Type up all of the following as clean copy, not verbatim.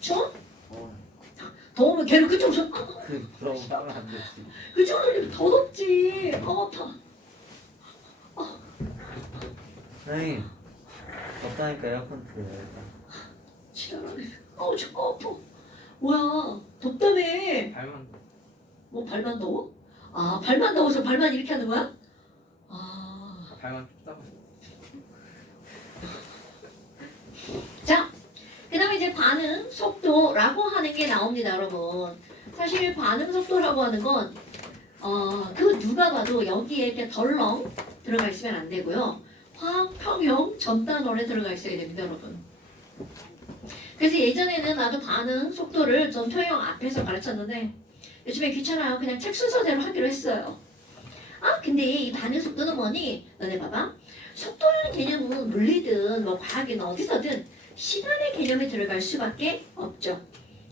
추워? 더우면 걔를 그쪽으로 그럼 따면 안 되지. 그쪽으로 올리면 더 덥지. 아파. 선생님, 덥다니까 에어컨 틀어요 일단. 지랄하네. 저 아파. 뭐야? 덥다며. 발만 뭐 발만 더워? 아, 발만 더워서 발만 이렇게 하는 거야? 아. 발만 춥다고. 자, 그 다음에 이제 반응 속도라고 하는 게 나옵니다, 여러분. 사실 반응 속도라고 하는 건, 그 누가 봐도 여기에 이렇게 덜렁 들어가 있으면 안 되고요. 화학평형 전단원에 들어가 있어야 됩니다, 여러분. 그래서 예전에는 나도 반응 속도를 전투형 앞에서 가르쳤는데, 요즘에 귀찮아요. 그냥 책 순서대로 하기로 했어요. 근데 이 반응 속도는 뭐니? 너네 봐봐. 속도라는 개념은 물리든 뭐 과학이든 어디서든 시간의 개념이 들어갈 수밖에 없죠.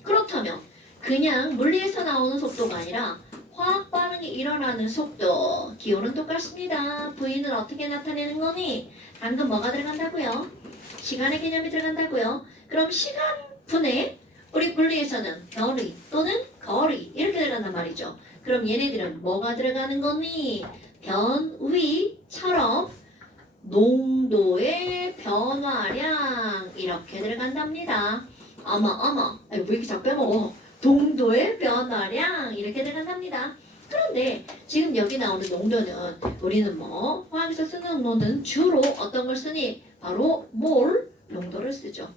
그렇다면 그냥 물리에서 나오는 속도가 아니라 화학 반응이 일어나는 속도, 기호는 똑같습니다. V는 어떻게 나타내는 거니? 방금 뭐가 들어간다고요? 시간의 개념이 들어간다고요. 그럼 시간분의 우리 물리에서는 거리 또는 거리 이렇게 들어간단 말이죠. 그럼 얘네들은 뭐가 들어가는 거니? 변위처럼 농도의 변화량 이렇게 들어간답니다. 어머 왜 이렇게 자꾸 빼먹어? 농도의 변화량 이렇게 들어간답니다. 그런데 지금 여기 나오는 농도는 우리는 뭐 화학에서 쓰는 농도는 주로 어떤 걸 쓰니? 바로 몰 농도를 쓰죠.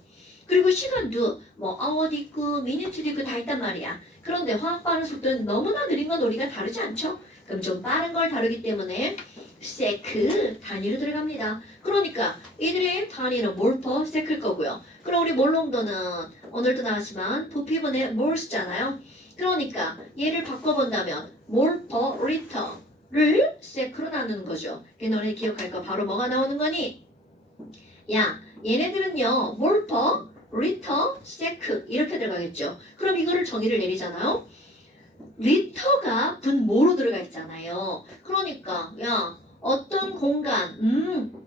그리고 시간도 뭐 아워도 있고 미니트도 있고 다 있단 말이야. 그런데 화학 반응 속도는 너무나 느린 건 우리가 다르지 않죠? 그럼 좀 빠른 걸 다루기 때문에 세크 단위로 들어갑니다. 그러니까 이들의 단위는 몰 퍼 세크일 거고요. 그럼 우리 몰 농도는 오늘도 나왔지만 부피분의 몰 쓰잖아요. 그러니까 얘를 바꿔본다면 몰 퍼 리터를 세크로 나누는 거죠. 너네 기억할 거 바로 뭐가 나오는 거니? 야, 얘네들은요 몰 퍼 리터 세크 이렇게 들어가겠죠. 그럼 이거를 정의를 내리잖아요. 리터가 분모로 들어가 있잖아요. 그러니까 야 어떤 공간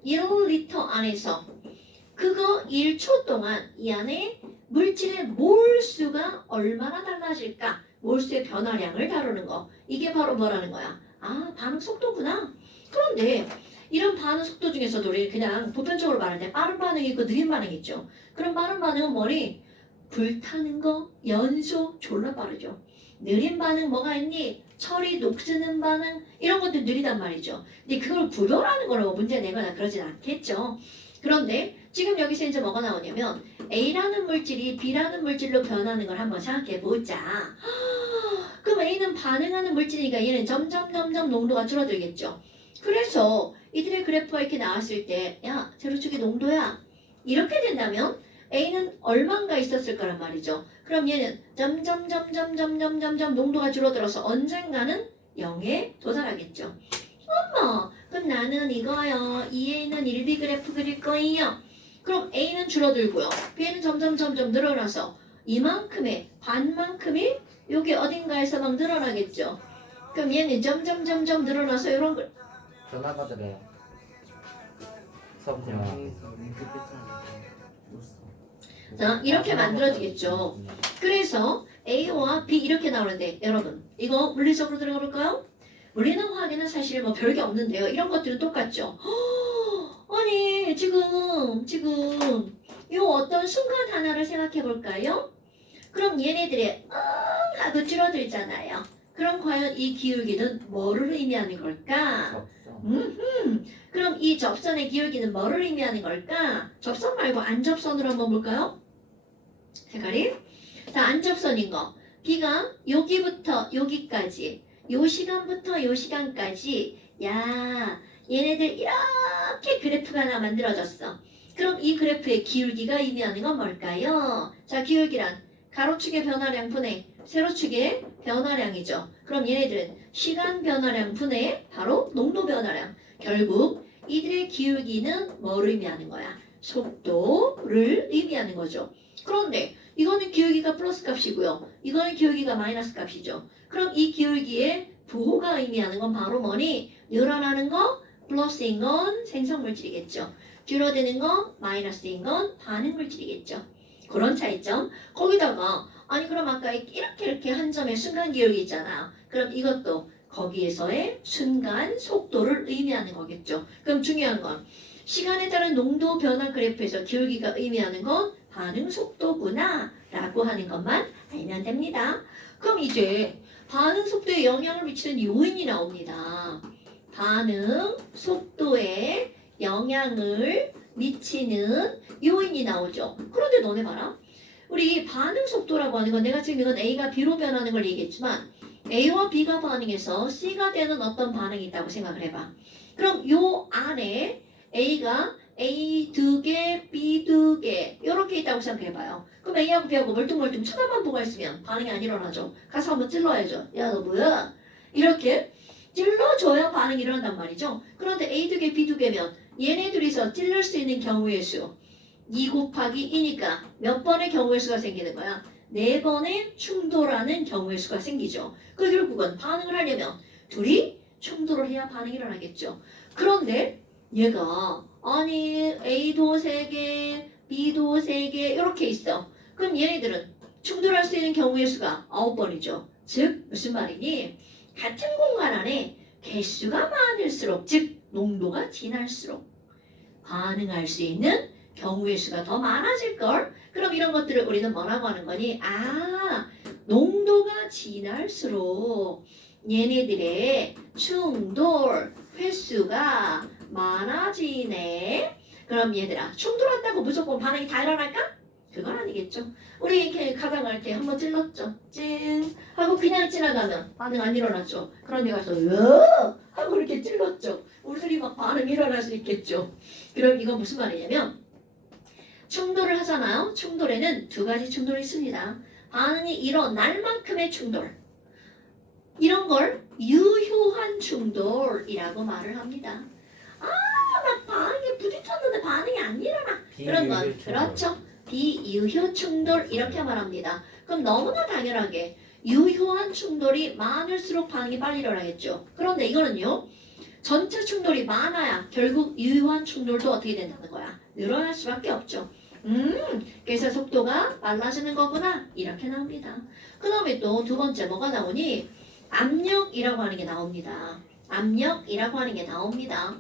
1리터 안에서 그거 1초 동안 이 안에 물질의 몰수가 얼마나 달라질까? 몰수의 변화량을 다루는 거. 이게 바로 뭐라는 거야? 반응 속도구나. 그런데 이런 반응 속도 중에서도 우리 그냥 보편적으로 말할 때 빠른 반응이 있고 느린 반응이 있죠. 그럼 빠른 반응은 뭐니? 불타는 거, 연소 졸라 빠르죠. 느린 반응 뭐가 있니? 철이 녹슬는 반응 이런 것도 느리단 말이죠. 근데 그걸 구별하는 걸로 문제 내거나 그러진 않겠죠. 그런데 지금 여기서 이제 뭐가 나오냐면 A라는 물질이 B라는 물질로 변하는 걸 한번 생각해 보자. 그럼 A는 반응하는 물질이니까 얘는 점점 농도가 줄어들겠죠. 그래서 이들의 그래프가 이렇게 나왔을 때 야 세로축이 농도야 이렇게 된다면 A는 얼마인가 있었을 거란 말이죠. 그럼 얘는 점점 농도가 줄어들어서 언젠가는 0에 도달하겠죠. 어머 그럼 나는 이거요. 이 A는 1B 그래프 그릴 거예요. 그럼 A는 줄어들고요. B는 점점 늘어나서 이만큼의 반만큼이 여기 어딘가에서 막 늘어나겠죠. 그럼 얘는 점점 늘어나서 이런 걸 전화가 드려요. 수업 그냥 자, 이렇게 만들어지겠죠. 그래서 A와 B 이렇게 나오는데 여러분 이거 물리적으로 들어가 볼까요? 물리는 화학에는 사실 뭐 별게 없는데요. 이런 것들은 똑같죠. 아니 지금 이 어떤 순간 하나를 생각해 볼까요? 그럼 얘네들의 하고 줄어들잖아요. 그럼 과연 이 기울기는 뭐를 의미하는 걸까? 그럼 이 접선의 기울기는 뭐를 의미하는 걸까? 접선 말고 안접선으로 한번 볼까요? 색깔이? 자, 안접선인 거. B가 여기부터 여기까지 요 시간부터 요 시간까지 야 얘네들 이렇게 그래프가 하나 만들어졌어. 그럼 이 그래프의 기울기가 의미하는 건 뭘까요? 자, 기울기란 가로축의 변화량 분의 세로축의 변화량이죠. 그럼 얘네들은 시간 변화량 분의 바로 농도 변화량. 결국 이들의 기울기는 뭐를 의미하는 거야? 속도를 의미하는 거죠. 그런데 이거는 기울기가 플러스 값이고요. 이거는 기울기가 마이너스 값이죠. 그럼 이 기울기의 부호가 의미하는 건 바로 뭐니? 늘어나는 거 플러스인 건 생성물질이겠죠. 줄어드는 건 마이너스인 건 반응 물질이겠죠. 그런 차이점. 거기다가 아니 그럼 아까 이렇게 한 점의 순간 기울기 있잖아. 그럼 이것도 거기에서의 순간 속도를 의미하는 거겠죠. 그럼 중요한 건 시간에 따른 농도 변화 그래프에서 기울기가 의미하는 건 반응 속도구나 라고 하는 것만 알면 됩니다. 그럼 이제 반응 속도에 영향을 미치는 요인이 나옵니다. 반응 속도에 영향을 미치는 요인이 나오죠. 그런데 너네 봐라. 우리 반응 속도라고 하는 건 내가 지금 이건 A가 B로 변하는 걸 얘기했지만 A와 B가 반응해서 C가 되는 어떤 반응이 있다고 생각을 해봐. 그럼 요 안에 A가 A 2개, B 2개 이렇게 있다고 생각해봐요. 그럼 A하고 B하고 멀뚱멀뚱 쳐다만 보고 있으면 반응이 안 일어나죠. 가서 한번 찔러야죠. 야 너 뭐야? 이렇게 찔러줘야 반응이 일어난단 말이죠. 그런데 A 2개, B 2개면 얘네 둘이서 찔릴 수 있는 경우의 수 2 곱하기 2니까 몇 번의 경우의 수가 생기는 거야? 4번의 충돌하는 경우의 수가 생기죠. 그 결국은 반응을 하려면 둘이 충돌을 해야 반응이 일어나겠죠. 그런데 얘가 아니 A도 3개, B도 3개 이렇게 있어. 그럼 얘네들은 충돌할 수 있는 경우의 수가 9번이죠. 즉 무슨 말이니? 같은 공간 안에 개수가 많을수록 즉 농도가 진할수록 반응할 수 있는 경우의 수가 더 많아질걸? 그럼 이런 것들을 우리는 뭐라고 하는 거니? 아, 농도가 진할수록 얘네들의 충돌 횟수가 많아지네. 그럼 얘들아, 충돌한다고 무조건 반응이 다 일어날까? 그건 아니겠죠. 우리 이렇게 가다갈 때 한번 찔렀죠. 찡 하고 그냥 지나가면 반응 안 일어났죠. 그런데 가서 으 하고 이렇게 찔렀죠. 우리들이 막 반응 일어날 수 있겠죠. 그럼 이건 무슨 말이냐면 충돌을 하잖아요. 충돌에는 두 가지 충돌이 있습니다. 반응이 일어날 만큼의 충돌. 이런 걸 유효한 충돌이라고 말을 합니다. 아, 막 반응이 부딪혔는데 반응이 안 일어나. 그런 건 비유효 충돌. 그렇죠. 비유효 충돌 이렇게 말합니다. 그럼 너무나 당연하게 유효한 충돌이 많을수록 반응이 빨리 일어나겠죠. 그런데 이거는요. 전체 충돌이 많아야 결국 유효한 충돌도 어떻게 된다는 거야? 늘어날 수밖에 없죠. 그래서 속도가 빨라지는 거구나 이렇게 나옵니다. 그 다음에 또 두 번째 뭐가 나오니? 압력이라고 하는 게 나옵니다. 압력이라고 하는 게 나옵니다.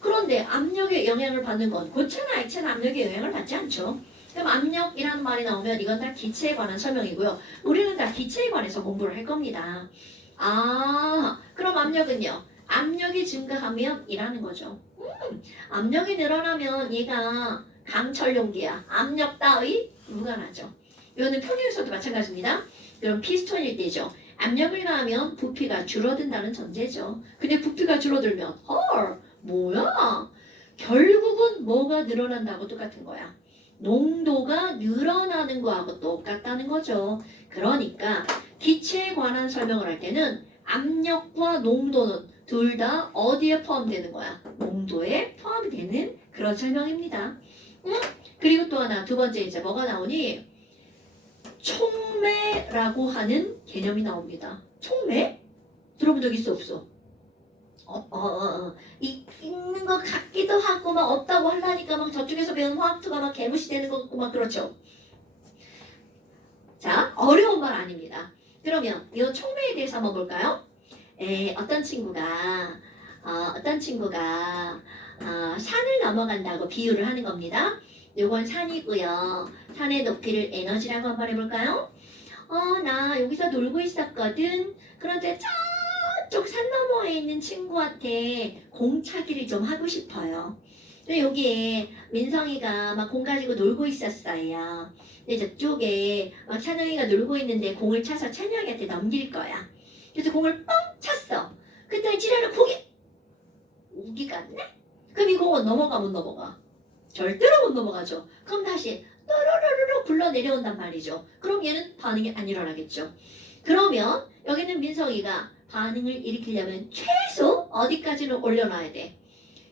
그런데 압력에 영향을 받는 건 고체나 액체는 압력에 영향을 받지 않죠. 그럼 압력이라는 말이 나오면 이건 다 기체에 관한 설명이고요. 우리는 다 기체에 관해서 공부를 할 겁니다. 아, 그럼 압력은요? 압력이 증가하면 이라는 거죠. 압력이 늘어나면 얘가 강철 용기야. 압력 따위 무관하죠. 이거는 평형에서도 마찬가지입니다. 그럼 피스톤일 때죠. 압력을 가하면 부피가 줄어든다는 전제죠. 근데 부피가 줄어들면 헐 뭐야? 결국은 뭐가 늘어난다고 똑같은 거야. 농도가 늘어나는 거하고 똑같다는 거죠. 그러니까 기체에 관한 설명을 할 때는 압력과 농도는 둘 다 어디에 포함되는 거야? 농도에 포함이 되는 그런 설명입니다. 그리고 또 하나 두 번째 이제 뭐가 나오니? 촉매라고 하는 개념이 나옵니다. 촉매? 들어본 적 있어 없어? 있는 것 같기도 하고 막 없다고 하려니까 막 저쪽에서 배운 화학투가 막 개무시되는 것 같고 막 그렇죠. 자, 어려운 말 아닙니다. 그러면 이 촉매에 대해서 한번 볼까요? 어떤 친구가 산을 넘어간다고 비유를 하는 겁니다. 요건 산이고요. 산의 높이를 에너지라고 한번 해볼까요? 나 여기서 놀고 있었거든. 그런데 저쪽 산 너머에 있는 친구한테 공차기를 좀 하고 싶어요. 근데 여기에 민성이가 막 공 가지고 놀고 있었어요. 근데 저쪽에 막 찬영이가 놀고 있는데 공을 차서 찬영이한테 넘길 거야. 그래서 공을 뻥 찼어. 그때 지랄을 우기 갔네? 그럼 이 공은 넘어가 못 넘어가? 절대로 못 넘어가죠. 그럼 다시 또로로로로 굴러 내려온단 말이죠. 그럼 얘는 반응이 안 일어나겠죠. 그러면 여기는 민성이가 반응을 일으키려면 최소 어디까지는 올려놔야 돼?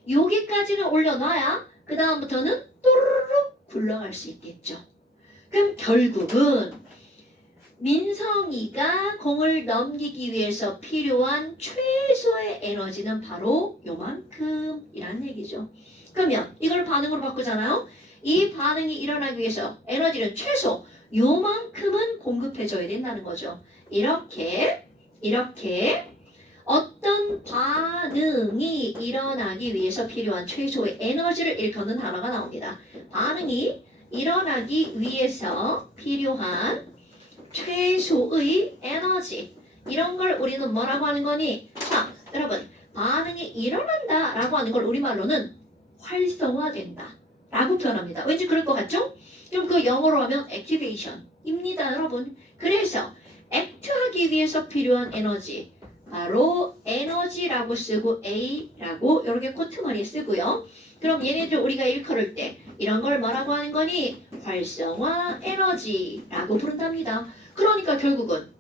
여기까지는 올려놔야 그 다음부터는 또르르 굴러갈 수 있겠죠. 그럼 결국은 민성이가 공을 넘기기 위해서 필요한 최소의 에너지는 바로 요만큼이라는 얘기죠. 그러면 이걸 반응으로 바꾸잖아요. 이 반응이 일어나기 위해서 에너지는 최소 요만큼은 공급해줘야 된다는 거죠. 이렇게 어떤 반응이 일어나기 위해서 필요한 최소의 에너지를 일컫는 단어가 나옵니다. 반응이 일어나기 위해서 필요한 최소의 에너지, 이런 걸 우리는 뭐라고 하는 거니? 자, 여러분, 반응이 일어난다 라고 하는 걸 우리말로는 활성화된다 라고 표현합니다. 왠지 그럴 것 같죠? 그럼 그 영어로 하면 activation입니다, 여러분. 그래서 act하기 위해서 필요한 에너지, 바로 에너지라고 쓰고 A라고 이렇게 코트머리에 쓰고요. 그럼 얘네들 우리가 일컬을 때 이런 걸 뭐라고 하는 거니? 활성화 에너지라고 부른답니다. 그러니까 결국은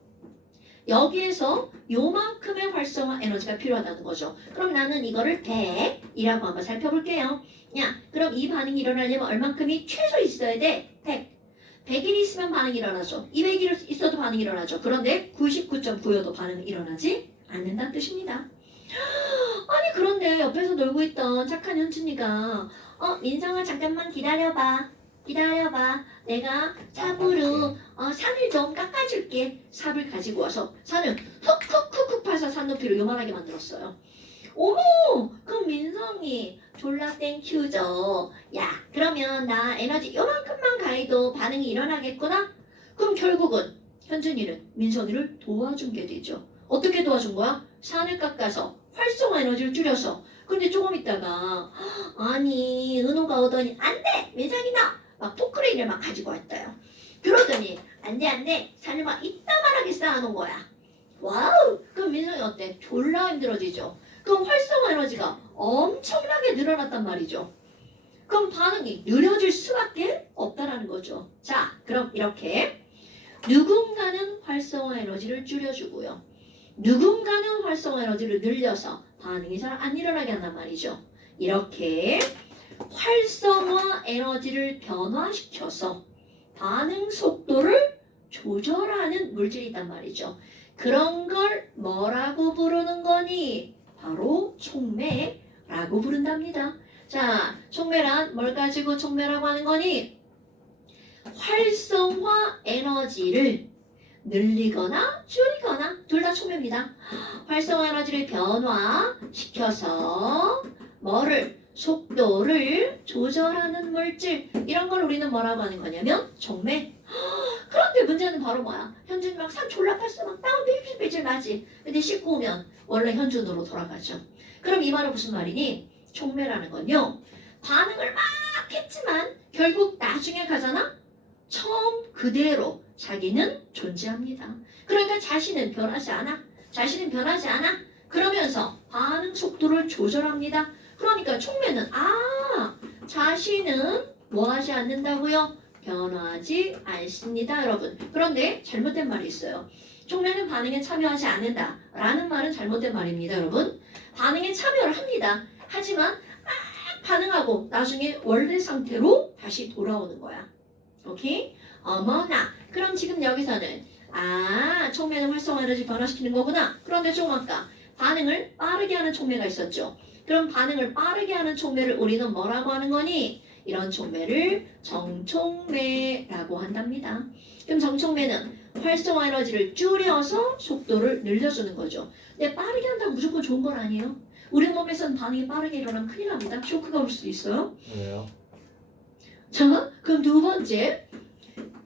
여기에서 요만큼의 활성화 에너지가 필요하다는 거죠. 그럼 나는 이거를 100이라고 한번 살펴볼게요. 야, 그럼 이 반응이 일어나려면 얼만큼이 최소 있어야 돼? 100. 100일 있으면 반응이 일어나죠. 200일 있어도 반응이 일어나죠. 그런데 99.9여도 반응이 일어나지 않는다는 뜻입니다. 아니 그런데 옆에서 놀고 있던 착한 현준이가 민성아 잠깐만 기다려봐. 내가 삽으로 산을 좀 깎아줄게. 삽을 가지고 와서 산을 훅훅훅훅 파서 산 높이를 요만하게 만들었어요. 어머, 그럼 민성이 졸라 땡큐죠. 야, 그러면 나 에너지 요만큼만 가해도 반응이 일어나겠구나? 그럼 결국은 현준이는 민성이를 도와준 게 되죠. 어떻게 도와준 거야? 산을 깎아서 활성화 에너지를 줄여서. 근데 조금 있다가 아니 은호가 오더니 안돼 민성이 막 포크레인을 막 가지고 왔어요. 그러더니 안돼 산을 막 이따만하게 쌓아놓은 거야. 와우, 그럼 민성이 어때? 졸라 힘들어지죠. 그럼 활성화 에너지가 엄청나게 늘어났단 말이죠. 그럼 반응이 느려질 수밖에 없다라는 거죠. 자, 그럼 이렇게 누군가는 활성화 에너지를 줄여주고요. 누군가는 활성화 에너지를 늘려서 반응이 잘 안 일어나게 한단 말이죠. 이렇게 활성화 에너지를 변화시켜서 반응 속도를 조절하는 물질이 있단 말이죠. 그런 걸 뭐라고 부르는 거니? 바로 촉매라고 부른답니다. 자, 촉매란 뭘 가지고 촉매라고 하는 거니? 활성화 에너지를 늘리거나 줄이거나 둘 다 촉매입니다. 활성화 에너지를 변화시켜서 뭐를? 속도를 조절하는 물질, 이런 걸 우리는 뭐라고 하는 거냐면 촉매. 그런데 문제는 바로 뭐야? 현준이 막 산 졸라 팠어. 막 땀 삐질삐질 나지. 근데 씻고 오면 원래 현준으로 돌아가죠. 그럼 이 말은 무슨 말이니? 촉매라는 건요, 반응을 막 했지만 결국 나중에 가잖아? 처음 그대로 자기는 존재합니다. 그러니까 자신은 변하지 않아. 그러면서 반응 속도를 조절합니다. 그러니까 촉매는 자신은 뭐 하지 않는다고요? 변하지 않습니다, 여러분. 그런데 잘못된 말이 있어요. 촉매는 반응에 참여하지 않는다 라는 말은 잘못된 말입니다, 여러분. 반응에 참여를 합니다. 하지만 막 반응하고 나중에 원래 상태로 다시 돌아오는 거야. 오케이? 어머나, 그럼 지금 여기서는 촉매는 활성화 에너지 변화시키는 거구나. 그런데 조금 아까 반응을 빠르게 하는 촉매가 있었죠. 그럼 반응을 빠르게 하는 촉매를 우리는 뭐라고 하는 거니? 이런 촉매를 정촉매라고 한답니다. 그럼 정촉매는 활성화 에너지를 줄여서 속도를 늘려주는 거죠. 근데 빠르게 한다고 무조건 좋은 건 아니에요. 우리 몸에서는 반응이 빠르게 일어나면 큰일 납니다. 쇼크가 올 수도 있어요. 왜요? 자, 그럼 두 번째,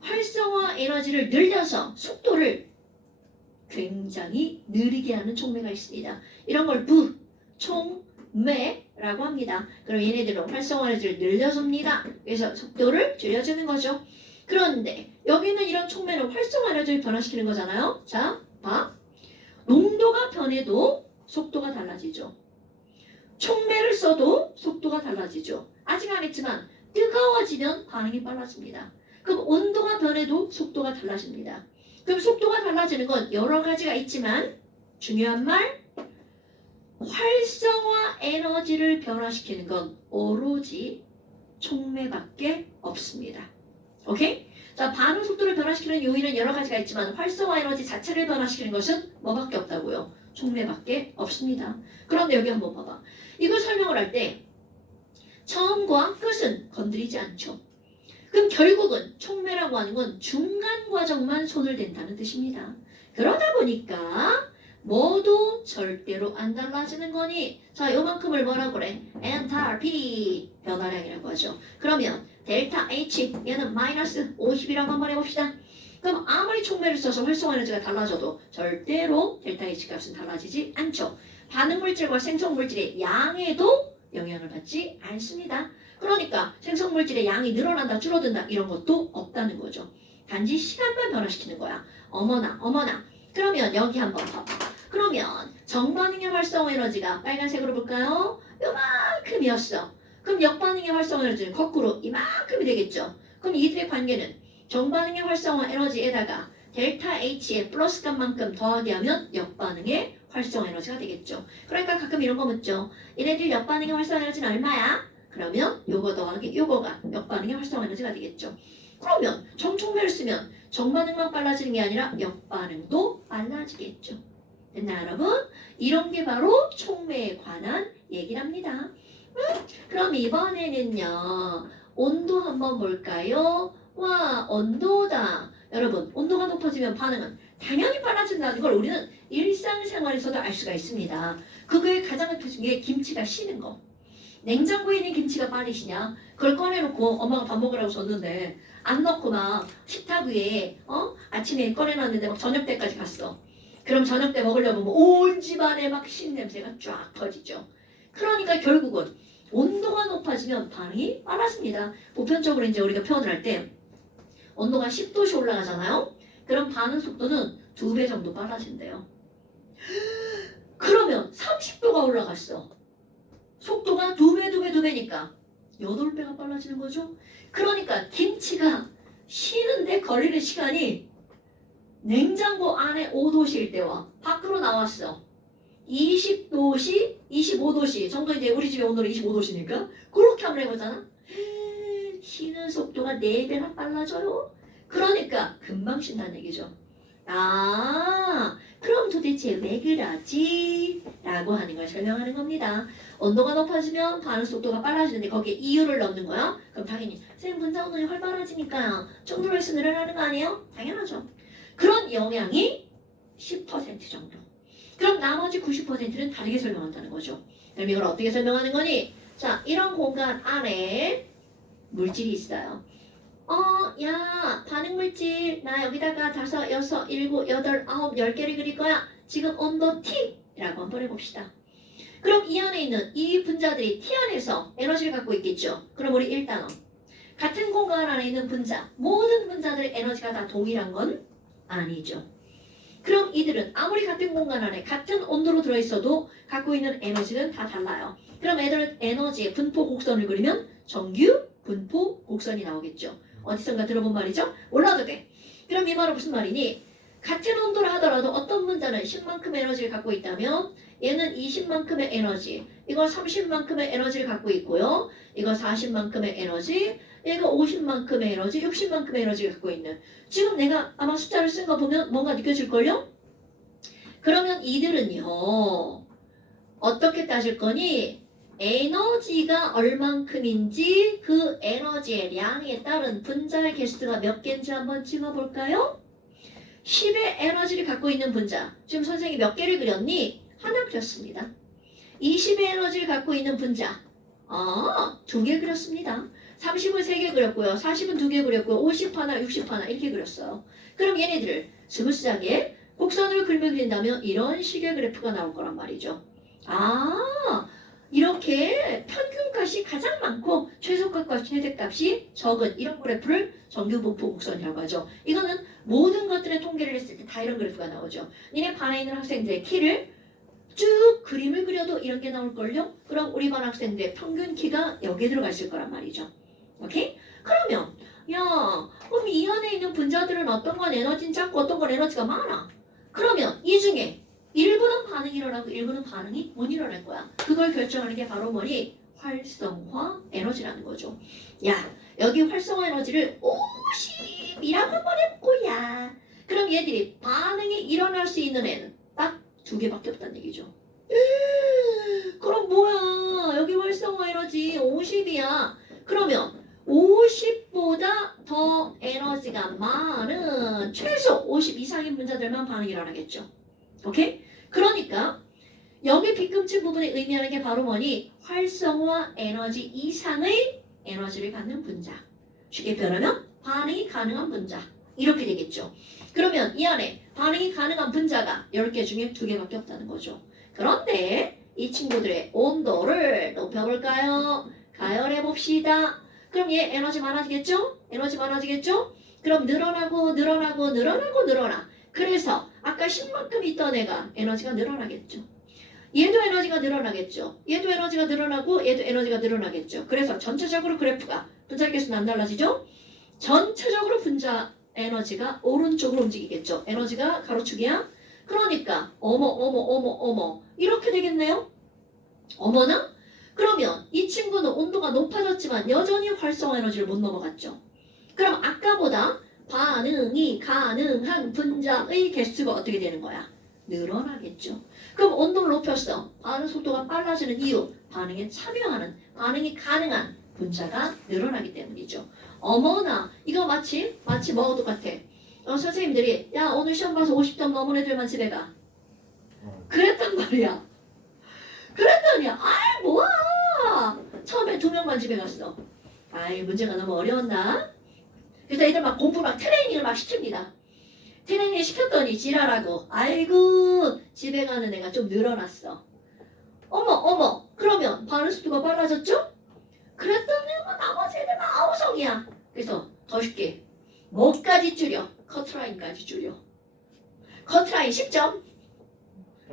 활성화 에너지를 늘려서 속도를 굉장히 느리게 하는 촉매가 있습니다. 이런 걸 부촉매라고 합니다. 그럼 얘네들은 활성화 에너지를 늘려줍니다. 그래서 속도를 줄여주는 거죠. 그런데 여기는 이런 촉매는 활성화 에너지를 변화시키는 거잖아요. 자, 봐. 농도가 변해도 속도가 달라지죠. 촉매를 써도 속도가 달라지죠. 아직 안 했지만 뜨거워지면 반응이 빨라집니다. 그럼 온도가 변해도 속도가 달라집니다. 그럼 속도가 달라지는 건 여러 가지가 있지만 중요한 말, 활성화 에너지를 변화시키는 건 오로지 촉매밖에 없습니다. 오케이? 자, 반응 속도를 변화시키는 요인은 여러 가지가 있지만 활성화 에너지 자체를 변화시키는 것은 뭐밖에 없다고요? 촉매밖에 없습니다. 그런데 여기 한번 봐봐. 이걸 설명을 할 때 처음과 끝은 건드리지 않죠. 그럼 결국은 촉매라고 하는 건 중간 과정만 손을 댄다는 뜻입니다. 그러다 보니까 모두 절대로 안 달라지는 거니 자 요만큼을 뭐라 그래? 엔탈피 변화량이라고 하죠. 그러면 델타 H 얘는 마이너스 50이라고 한번 해봅시다. 그럼 아무리 촉매를 써서 활성 에너지가 달라져도 절대로 델타 H 값은 달라지지 않죠. 반응물질과 생성물질의 양에도 영향을 받지 않습니다. 그러니까 생성물질의 양이 늘어난다 줄어든다 이런 것도 없다는 거죠. 단지 시간만 변화시키는 거야. 어머나 어머나. 그러면 여기 한번 봐봐. 그러면 정반응의 활성 에너지가 빨간색으로 볼까요? 요만큼이었어. 그럼 역반응의 활성 에너지는 거꾸로 이만큼이 되겠죠. 그럼 이들의 관계는 정반응의 활성화 에너지에다가 델타 H의 플러스 값만큼 더하게 하면 역반응의 활성 에너지가 되겠죠. 그러니까 가끔 이런 거 묻죠. 얘네들 역반응의 활성 에너지는 얼마야? 그러면 요거 더하기 요거가 역반응의 활성 에너지가 되겠죠. 그러면 정촉매를 쓰면 정반응만 빨라지는 게 아니라 역반응도 빨라지겠죠. 됐나 여러분? 이런 게 바로 촉매에 관한 얘기랍니다. 그럼 이번에는요. 온도 한번 볼까요? 와 온도다. 여러분 온도가 높아지면 반응은 당연히 빨라진다는 걸 우리는 일상생활에서도 알 수가 있습니다. 그거에 가장 대표적인 게 김치가 쉬는 거. 냉장고에 있는 김치가 빨리 쉬냐? 그걸 꺼내놓고 엄마가 밥 먹으라고 줬는데 안 넣고 막 식탁 위에 아침에 꺼내놨는데 막 저녁 때까지 갔어. 그럼 저녁 때 먹으려면 온 집안에 막 신냄새가 쫙 퍼지죠. 그러니까 결국은 온도가 높아지면 반응이 빨라집니다. 보편적으로 이제 우리가 표현을 할 때 온도가 10도씩 올라가잖아요. 그럼 반응 속도는 2배 정도 빨라진대요. 그러면 30도가 올라갔어. 속도가 2배니까 8배가 빨라지는 거죠. 그러니까 김치가 쉬는데 걸리는 시간이 냉장고 안에 5도씨일 때와 밖으로 나왔어. 20도씨, 25도씨 정도 이제 우리 집의 온도는 25도씨니까 그렇게 한번 해보잖아. 쉬는 속도가 4배나 빨라져요. 그러니까 금방 쉰다는 얘기죠. 아, 그럼 도대체 왜 그러지? 라고 하는 걸 설명하는 겁니다. 온도가 높아지면 반응 속도가 빨라지는데 거기에 이유를 넣는 거야? 그럼 당연히 쌤 분자 운동이 활발해지니까 정도로서 늘어나는 거 아니에요? 당연하죠. 그런 영향이 10% 정도. 그럼 나머지 90%는 다르게 설명한다는 거죠. 그럼 이걸 어떻게 설명하는 거니? 자, 이런 공간 안에 물질이 있어요. 야, 반응물질 나 여기다가 5, 6, 7, 8, 9, 10개를 그릴 거야. 지금 온도 T라고 한번 해봅시다. 그럼 이 안에 있는 이 분자들이 T 안에서 에너지를 갖고 있겠죠. 그럼 우리 일단은 같은 공간 안에 있는 분자, 모든 분자들의 에너지가 다 동일한 건 아니죠. 그럼 이들은 아무리 같은 공간 안에 같은 온도로 들어있어도 갖고 있는 에너지는 다 달라요. 그럼 애들은 에너지의 분포 곡선을 그리면 정규 분포 곡선이 나오겠죠. 어디선가 들어본 말이죠? 몰라도 돼. 그럼 이 말은 무슨 말이니? 같은 온도를 하더라도 어떤 분자는 10만큼의 에너지를 갖고 있다면 얘는 20만큼의 에너지, 이거 30만큼의 에너지를 갖고 있고요. 이거 40만큼의 에너지, 얘가 50만큼의 에너지, 60만큼의 에너지를 갖고 있는. 지금 내가 아마 숫자를 쓴 거 보면 뭔가 느껴질걸요? 그러면 이들은요. 어떻게 따질 거니? 에너지가 얼만큼인지 그 에너지의 양에 따른 분자의 개수가 몇 개인지 한번 찍어볼까요? 10의 에너지를 갖고 있는 분자. 지금 선생님이 몇 개를 그렸니? 하나 그렸습니다. 20의 에너지를 갖고 있는 분자. 2개 그렸습니다. 30은 3개 그렸고요. 40은 2개 그렸고요. 50 하나, 60 하나 이렇게 그렸어요. 그럼 얘네들을 스무스하게 곡선을 그린다면 이런 식의 그래프가 나올 거란 말이죠. 이렇게 평균값이 가장 많고 최소값과 최대값이 적은 이런 그래프를 정규분포 곡선이라고 하죠. 이거는 모든 것들의 통계를 했을 때 다 이런 그래프가 나오죠. 니네 반에 있는 학생들의 키를 쭉 그림을 그려도 이런 게 나올걸요? 그럼 우리 반 학생들의 평균 키가 여기에 들어가 있을 거란 말이죠. 오케이? 그러면 그럼 이 안에 있는 분자들은 어떤 건 에너지는 작고 어떤 건 에너지가 많아. 그러면 이 중에 일부는 반응이 일어나고 일부는 반응이 못 일어날 거야. 그걸 결정하는 게 바로 뭐니? 활성화 에너지라는 거죠. 야, 여기 활성화 에너지를 50이라고 한번 해볼거야. 그럼 얘들이 반응이 일어날 수 있는 애는 딱 2개밖에 없다는 얘기죠. 그럼 뭐야? 여기 활성화 에너지 50이야. 그러면 50보다 더 에너지가 많은 최소 50 이상인 분자들만 반응이 일어나겠죠. 오케이? 그러니까 여기 빗금층 부분에 의미하는 게 바로 뭐니? 활성화 에너지 이상의 에너지를 갖는 분자. 쉽게 표현하면 반응이 가능한 분자. 이렇게 되겠죠. 그러면 이 안에 반응이 가능한 분자가 10개 중에 2개밖에 없다는 거죠. 그런데 이 친구들의 온도를 높여볼까요? 가열해 봅시다. 그럼 얘 에너지 많아지겠죠? 에너지 많아지겠죠? 그럼 늘어나. 그래서 아까 10만큼 있던 애가 에너지가 늘어나겠죠. 얘도 에너지가 늘어나겠죠. 얘도 에너지가 늘어나고 얘도 에너지가 늘어나겠죠. 그래서 전체적으로 그래프가 분자 개수는 안 달라지죠? 전체적으로 분자 에너지가 오른쪽으로 움직이겠죠. 에너지가 가로축이야. 그러니까 어머 이렇게 되겠네요. 어머나? 그러면 이 친구는 온도가 높아졌지만 여전히 활성화 에너지를 못 넘어갔죠. 그럼 아까보다 반응이 가능한 분자의 개수가 어떻게 되는 거야? 늘어나겠죠. 그럼 온도를 높였어. 반응 속도가 빨라지는 이유, 반응에 참여하는, 반응이 가능한 분자가 늘어나기 때문이죠. 어머나, 이거 마치 뭐하고 똑같아. 선생님들이 야 오늘 시험 봐서 50점 넘은 애들만 집에 가. 그랬단 말이야. 그랬더니 아이 뭐야. 처음에 2명만 집에 갔어. 아이 문제가 너무 어려웠나? 그래서 애들 막 공부 막 트레이닝을 막 시킵니다. 트레이닝 시켰더니 지랄하고 아이고 집에 가는 애가 좀 늘어났어. 어머 그러면 반응 속도가 빨라졌죠? 그랬더니 뭐 나머지 애들 막 아우성이야. 그래서 더 쉽게 뭐까지 줄여? 커트라인까지 줄여. 커트라인 10점?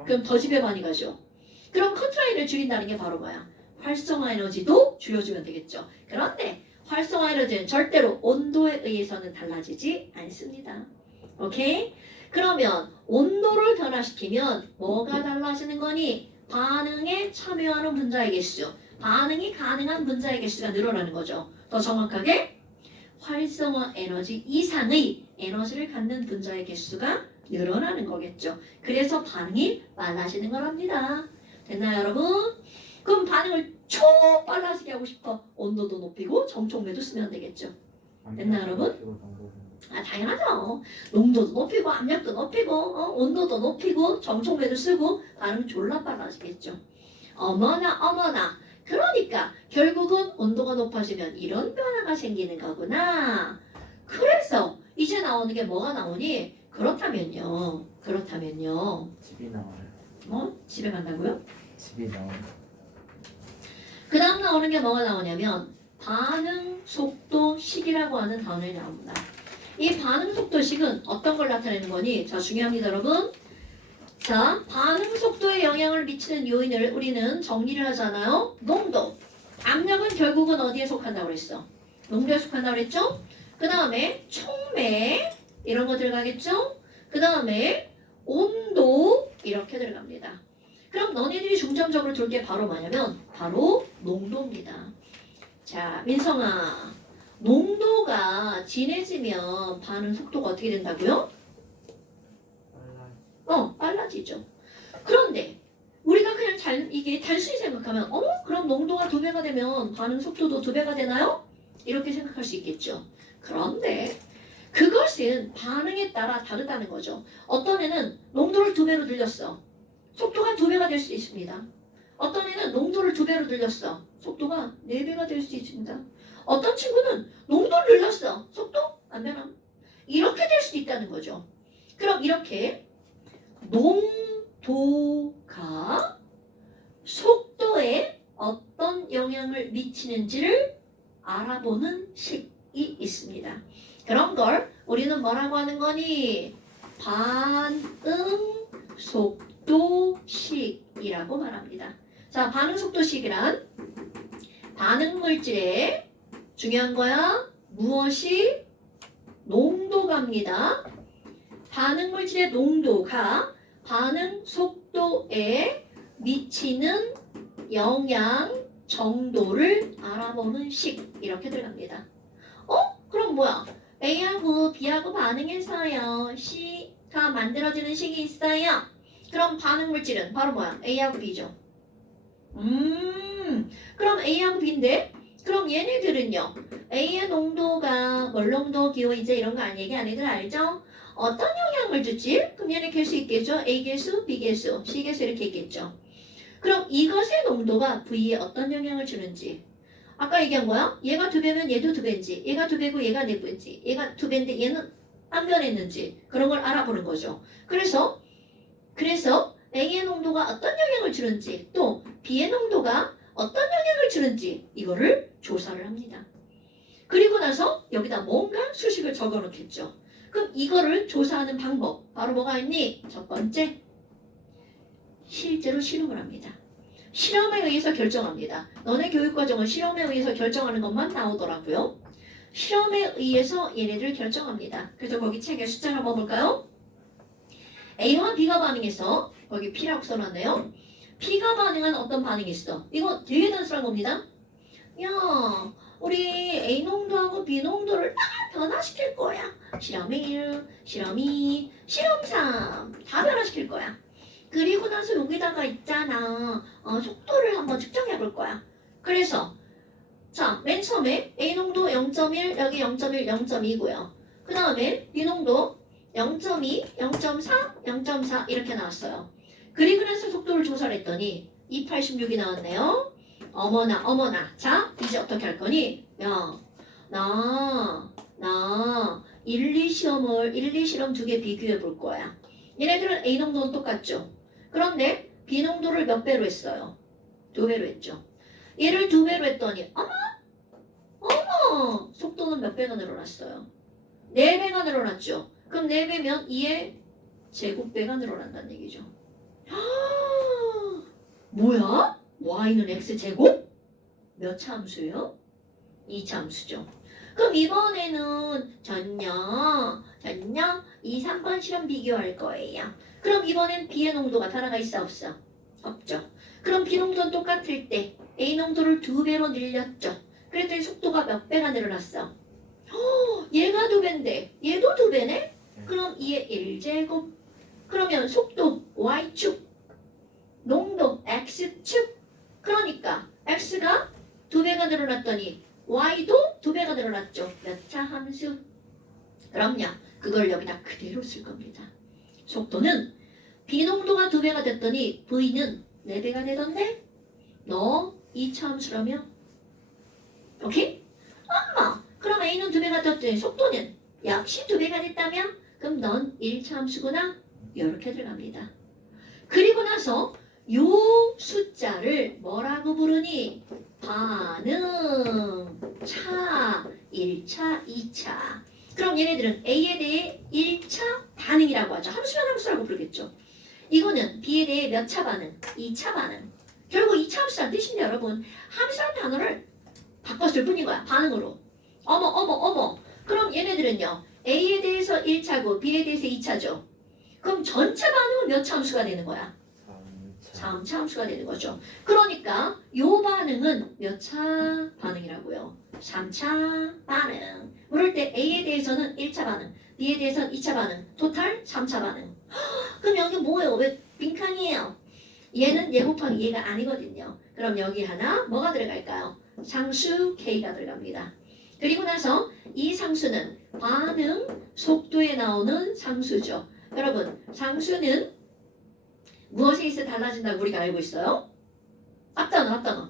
그럼 더 집에 많이 가죠. 그럼 커트라인을 줄인다는 게 바로 뭐야? 활성화 에너지도 줄여주면 되겠죠. 그런데 활성화 에너지는 절대로 온도에 의해서는 달라지지 않습니다. 오케이? 그러면 온도를 변화시키면 뭐가 달라지는 거니? 반응에 참여하는 분자의 개수, 반응이 가능한 분자의 개수가 늘어나는 거죠. 더 정확하게 활성화 에너지 이상의 에너지를 갖는 분자의 개수가 늘어나는 거겠죠. 그래서 반응이 빨라지는 거랍니다. 됐나요 여러분? 그럼 반응을 빨라지게 하고 싶어. 온도도 높이고 정촉매도 쓰면 되겠죠. 됐나요 여러분? 당연하죠. 농도도 높이고 압력도 높이고 온도도 높이고 정촉매도 쓰고 반응 졸라 빨라지겠죠. 어머나 그러니까 결국은 온도가 높아지면 이런 변화가 생기는 거구나. 그래서 이제 나오는 게 뭐가 나오니? 그렇다면요. 집이 나와요. 집에 간다고요? 집이 나와요. 그 다음 나오는 게 뭐가 나오냐면 반응 속도식이라고 하는 단어가 나옵니다. 이 반응 속도식은 어떤 걸 나타내는 거니? 자, 중요합니다, 여러분. 자, 반응 속도에 영향을 미치는 요인을 우리는 정리를 하잖아요. 농도. 압력은 결국은 어디에 속한다고 그랬어? 농도에 속한다고 그랬죠? 그 다음에 촉매 이런 거 들어가겠죠? 그 다음에 온도 이렇게 들어갑니다. 그럼 너네들이 중점적으로 둘 게 바로 뭐냐면 바로 농도입니다. 자, 민성아. 농도가 진해지면 반응 속도가 어떻게 된다고요? 빨라지죠. 그런데 우리가 그냥 이게 단순히 생각하면 그럼 농도가 2배가 되면 반응 속도도 2배가 되나요? 이렇게 생각할 수 있겠죠. 그런데 그것은 반응에 따라 다르다는 거죠. 어떤 애는 농도를 2배로 늘렸어. 속도가 2배가 될 수 있습니다. 어떤 애는 농도를 2배로 늘렸어. 속도가 4배가 될 수 있습니다. 어떤 친구는 농도를 늘렸어. 속도 안 변함. 이렇게 될 수도 있다는 거죠. 그럼 이렇게 농도가 속도에 어떤 영향을 미치는지를 알아보는 식이 있습니다. 그런 걸 우리는 뭐라고 하는 거니? 반응 속도식이라고 말합니다. 자, 반응 속도식이란 반응 물질에 중요한 거야. 무엇이? 농도가입니다. 반응 물질의 농도가 반응 속도에 미치는 영향 정도를 알아보는 식 이렇게 들어갑니다. 그럼 뭐야? A하고 B하고 반응했어요. C가 만들어지는 식이 있어요. 그럼 반응 물질은 바로 뭐야? A하고 B죠. 그럼 A하고 B인데 그럼 얘네들은요. A의 농도가 몰농도, 기호, 이제 이런 거 얘기 안 해도 알죠? 어떤 영향을 주지? 그럼 얘네 개수 있겠죠? A 개수, B 개수, C 개수 이렇게 있겠죠. 그럼 이것의 농도가 V에 어떤 영향을 주는지 아까 얘기한 거야? 얘가 2배면 얘도 2배인지 얘가 2배고 얘가 4배인지 얘가 2배인데 얘는 안 변했는지 그런 걸 알아보는 거죠. 그래서 A의 농도가 어떤 영향을 주는지 또 B의 농도가 어떤 영향을 주는지 이거를 조사를 합니다. 그리고 나서 여기다 뭔가 수식을 적어 놓겠죠. 그럼 이거를 조사하는 방법 바로 뭐가 있니? 첫 번째 실제로 실험을 합니다. 실험에 의해서 결정합니다. 너네 교육과정은 실험에 의해서 결정하는 것만 나오더라고요. 실험에 의해서 얘네들 결정합니다. 그래서 거기 책에 숫자를 한번 볼까요? A와 B가 반응해서 거기 P라고 써놨네요. P가 반응한 어떤 반응이 있어? 이거 되게 단순한 겁니다. 야, 우리 A 농도하고 B 농도를 다 변화시킬 거야. 실험 1, 실험 2, 실험 3 다 변화시킬 거야. 그리고 나서 여기다가 있잖아. 속도를 한번 측정해 볼 거야. 그래서 자, 맨 처음에 A 농도 0.1, 여기 0.1, 0.2고요. 그 다음에 B 농도 0.2, 0.4, 0.4 이렇게 나왔어요. 그리고 나서 속도를 조사를 했더니 286이 나왔네요. 어머나. 자, 이제 어떻게 할 거니? 야, 나 1, 2실험 2개 비교해 볼 거야. 얘네들은 A 농도는 똑같죠. 그런데 B 농도를 몇 배로 했어요? 2배로 했죠. 얘를 2배로 했더니 어머 속도는 몇 배가 늘어났어요? 4배가 늘어났죠. 그럼 4배면 2의 제곱배가 늘어난다는 얘기죠. 뭐야? y는 x제곱? 몇 차 함수예요? 2차 함수죠. 그럼 이번에는 전혀 2, 3번 실험 비교할 거예요. 그럼 이번엔 B의 농도가 변화가 있어 없어? 없죠. 그럼 B 농도는 똑같을 때 A 농도를 2배로 늘렸죠. 그랬더니 속도가 몇 배가 늘어났어? 얘가 2배인데 얘도 2배네? 그럼 2의 1제곱. 그러면 속도 Y축, 농도 X축. 그러니까 X가 2배가 늘어났더니 Y도 2배가 늘어났죠. 몇 차 함수? 그럼요. 그걸 여기다 그대로 쓸 겁니다. 속도는 B 농도가 2배가 됐더니 V는 4배가 되던데? 너 2차 함수라며? 오케이? 엄마! 그럼 A는 2배가 됐더니 속도는 역시 2배가 됐다며? 그럼 넌 1차 함수구나? 이렇게 들어갑니다. 그리고 나서 요 숫자를 뭐라고 부르니? 반응, 차, 1차, 2차. 그럼 얘네들은 A에 대해 1차 반응이라고 하죠. 함수면 함수라고 부르겠죠. 이거는 B에 대해 몇 차 반응? 2차 반응. 결국 2차 함수란 뜻인데 여러분 함수란 단어를 바꿨을 뿐인 거야. 반응으로. 어머. 그럼 얘네들은요. A에 대해서 1차고 B에 대해서 2차죠. 그럼 전체 반응은 몇 차 함수가 되는 거야? 3차 함수가 되는 거죠. 그러니까 요 반응은 몇 차 반응이라고요? 3차 반응. 그럴 때 A에 대해서는 1차 반응, B에 대해서는 2차 반응, 토탈 3차 반응. 그럼 여기 뭐예요? 왜 빈칸이에요? 얘는 얘 곱하기 얘가 아니거든요. 그럼 여기 하나 뭐가 들어갈까요? 상수 K가 들어갑니다. 그리고 나서 이 상수는 반응 속도에 나오는 상수죠. 여러분 상수는 무엇에 있어 달라진다고 우리가 알고 있어요? 앞단어.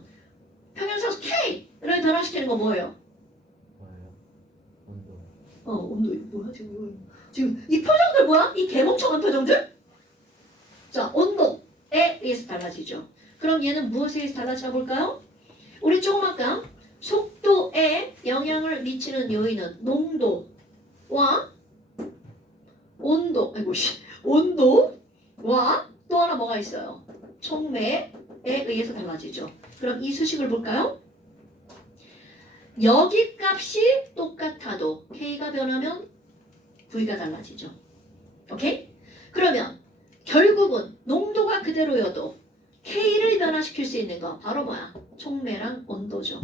평행상수 K를 변화시키는 거 뭐예요? 온도 뭐야 지금 이 표정들 뭐야? 이 개멍청한 표정들? 자 온도에 의해서 달라지죠. 그럼 얘는 무엇에 의해서 달라지나 볼까요? 우리 조금 아까 속도에 영향을 미치는 요인은 농도와 온도와 또 하나 뭐가 있어요? 촉매에 의해서 달라지죠. 그럼 이 수식을 볼까요? 여기 값이 똑같아도 K가 변하면 V가 달라지죠. 오케이? 그러면 결국은 농도가 그대로여도 K를 변화시킬 수 있는 거 바로 뭐야? 촉매랑 온도죠.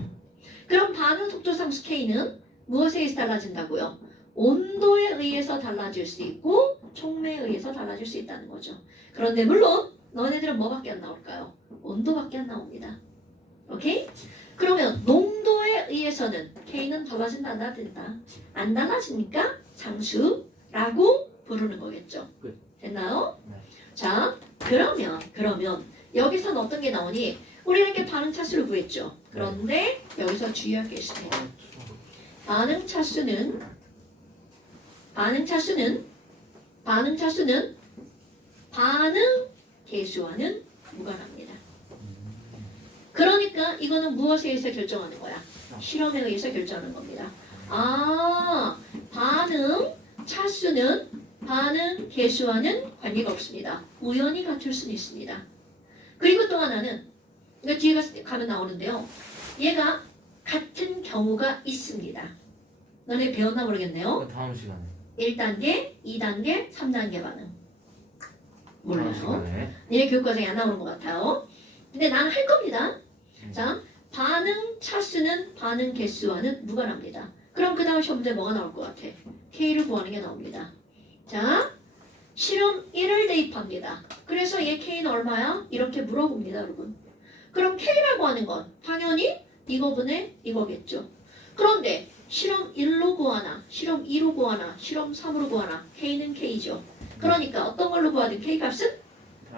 그럼 반응 속도 상수 K는 무엇에 의해서 달라진다고요? 온도에 의해서 달라질 수 있고 촉매에 의해서 달라질 수 있다는 거죠. 그런데 물론 너네들은 뭐밖에 안 나올까요? 온도밖에 안 나옵니다. 오케이? 그러면 농도에 의해서는 K는 달라진다 안 달라진다? 안 달라지니까 상수라고 부르는 거겠죠. 끝. 됐나요? 네. 자, 그러면 여기서는 어떤 게 나오니? 우리는 이렇게 반응 차수를 구했죠. 그런데 여기서 주의할 게 있습니다. 반응 차수는 반응 계수와는 무관합니다. 그러니까 이거는 무엇에 의해서 결정하는 거야? 실험에 의해서 결정하는 겁니다. 아, 반응 차수는 반응 계수와는 관계가 없습니다. 우연히 갖출 수는 있습니다. 그리고 또 하나는 이거 뒤에 가면 나오는데요. 얘가 같은 경우가 있습니다. 너네 배웠나 모르겠네요. 다음 시간에. 1단계, 2단계, 3단계 반응. 다음 몰라요. 시간에. 니네 교육과정에 안 나오는 것 같아요. 근데 나는 할 겁니다. 자, 반응 차수는 반응 개수와는 무관합니다. 그럼 그 다음 시험 문제 뭐가 나올 것 같아? K를 구하는 게 나옵니다. 자, 실험 1을 대입합니다. 그래서 얘 K는 얼마야? 이렇게 물어봅니다, 여러분. 그럼 K라고 하는 건 당연히 이거분의 이거겠죠. 그런데 실험 1로 구하나, 실험 2로 구하나, 실험 3으로 구하나, K는 K죠. 그러니까 어떤 걸로 구하든 K 값은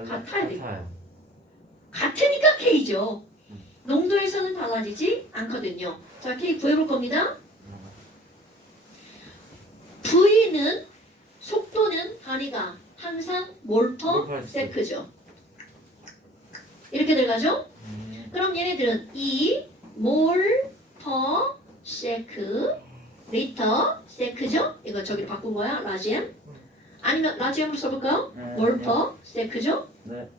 같아야 돼요. 같아요. 같으니까 K죠. 농도에서는 달라지지 않거든요. 자, K 구해볼 겁니다. V는 속도는 단위가 항상 몰퍼 세크죠. 이렇게 들어가죠? 그럼 얘네들은 몰 퍼 세크 리터 세크죠? 이거 저기 바꾼 거야? 라지엠? 아니면 라지엠으로 써볼까요? 몰 퍼 세크죠? 네.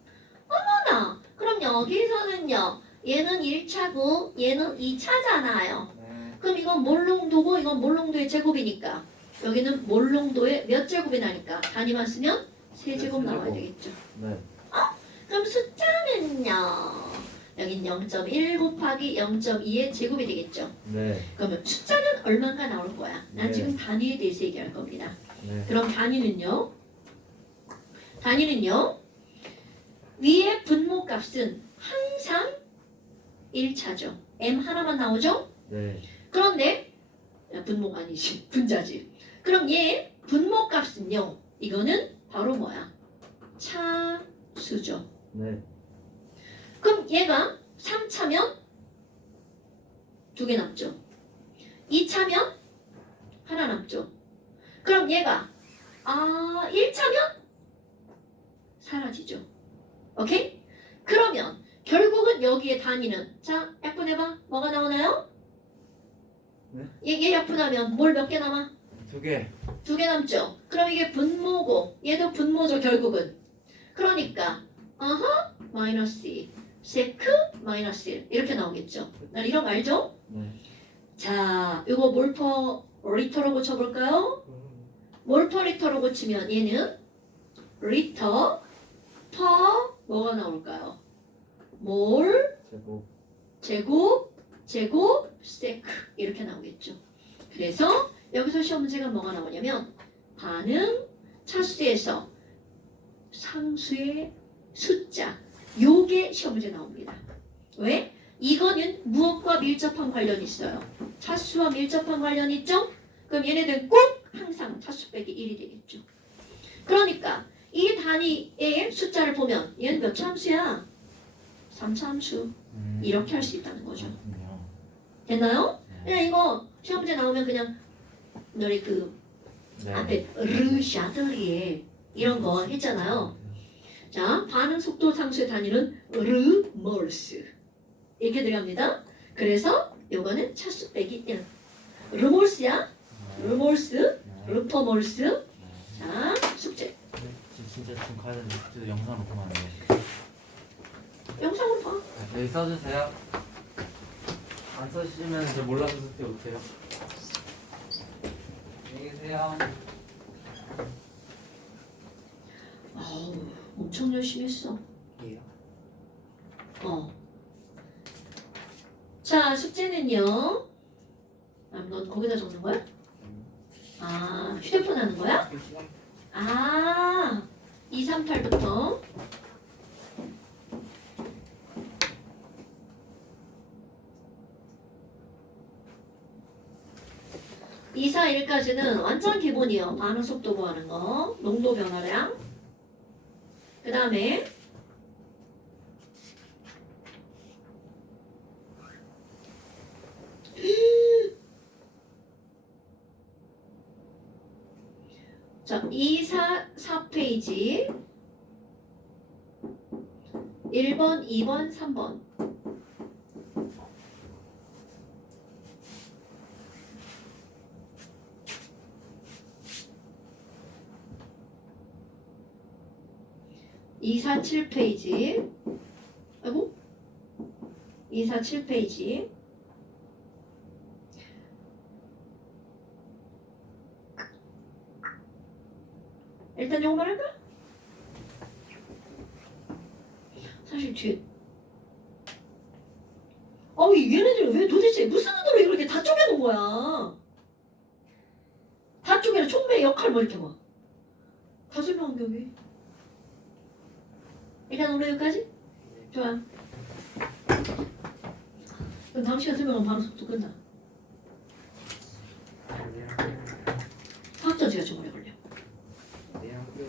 하나. 그럼 여기서는요. 얘는 1차고 얘는 2차잖아요. 그럼 이건 몰농도고 이건 몰농도의 제곱이니까 여기는 몰농도의 몇 제곱이 나니까 단위만 쓰면 세제곱 나와야 되겠죠. 네. 그럼 숫자는요. 여긴 0.1 곱하기 0.2의 제곱이 되겠죠. 네. 그러면 숫자는 얼마가 나올 거야? 난 네. 지금 단위에 대해서 얘기할 겁니다. 네. 그럼 단위는요. 위의 분모값은 항상 1차죠. m 하나만 나오죠? 네. 그런데 분모가 아니지. 분자지. 그럼 얘 분모값은요. 이거는 바로 뭐야? 차수죠. 네. 그럼 얘가 3차면 2개 남죠. 2차면 하나 남죠. 그럼 얘가 1차면 사라지죠. 오케이? 그러면 결국은 여기에 단위는 자 약분해봐. 뭐가 나오나요? 네? 얘 약분하면 뭘 몇 개 남아? 2개. 2개 남죠. 그럼 이게 분모고 얘도 분모죠 결국은. 그러니까 마이너스 2 세크 마이너스 1 이렇게 나오겠죠. 난 이런 거 알죠? 네. 자 이거 몰퍼 리터로 고쳐볼까요? 몰퍼 리터로 고치면 얘는 리터 퍼 뭐가 나올까요? 몰 제곱. 제곱 세크 이렇게 나오겠죠. 그래서 여기서 시험 문제가 뭐가 나오냐면 반응 차수에서 상수의 숫자 요게 시험 문제 나옵니다. 왜? 이거는 무엇과 밀접한 관련이 있어요. 차수와 밀접한 관련이 있죠? 그럼 얘네들은 꼭 항상 차수 빼기 1이 되겠죠. 그러니까 이 단위의 숫자를 보면 얘는 몇 참수야? 3참수. 이렇게 할 수 있다는 거죠. 그렇군요. 됐나요? 그냥 이거 시험 문제 나오면 그냥 너희 그 네. 앞에 르샤들리에 이런 거 했잖아요. 자, 반응 속도 상수의 단위는 르몰스 이렇게 들어갑니다. 그래서 요거는 차수 빼기 1. 르몰스야? 르몰스? 르퍼몰스? 자, 숙제. 진짜 지금 가야 되는데 진짜 영상으로 보면 안 돼요. 영상으로 봐. 여기 써주세요. 안 써주시면 저 몰라서 쓸게 못해요. 안녕히 계세요. 아우, 엄청 열심히 했어. 예요. 자, 숙제는요. 넌 거기다 적는 거야? 휴대폰 하는 거야? 238부터 2, 4, 1까지는 완전 기본이에요. 반응 속도 구하는 거. 농도 변화량. 그 다음에 자, 2, 4페이지 1번, 2번, 3번. 이, 4, 7페이지. 아이고. 2, 4, 7페이지. 일단 요거만 할까? 사실 뒤에 얘네들이 왜 도대체 무슨 의도로 이렇게 다 쪼개놓은 거야? 다 쪼개는 총매의 역할 뭐 이렇게 막. 다 설명한 게 여기. 일단 오늘 여기까지? 좋아. 그럼 다음 시간 설명하면 바로 속도 끝나. 학전지가 좀 오래 걸려. 내일 학교.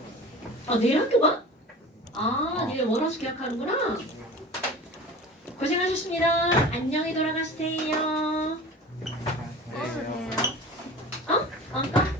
아, 내일 학교 가? 니네 월화수 계약하는구나. 고생하셨습니다. 안녕히 돌아가세요. 네. 어?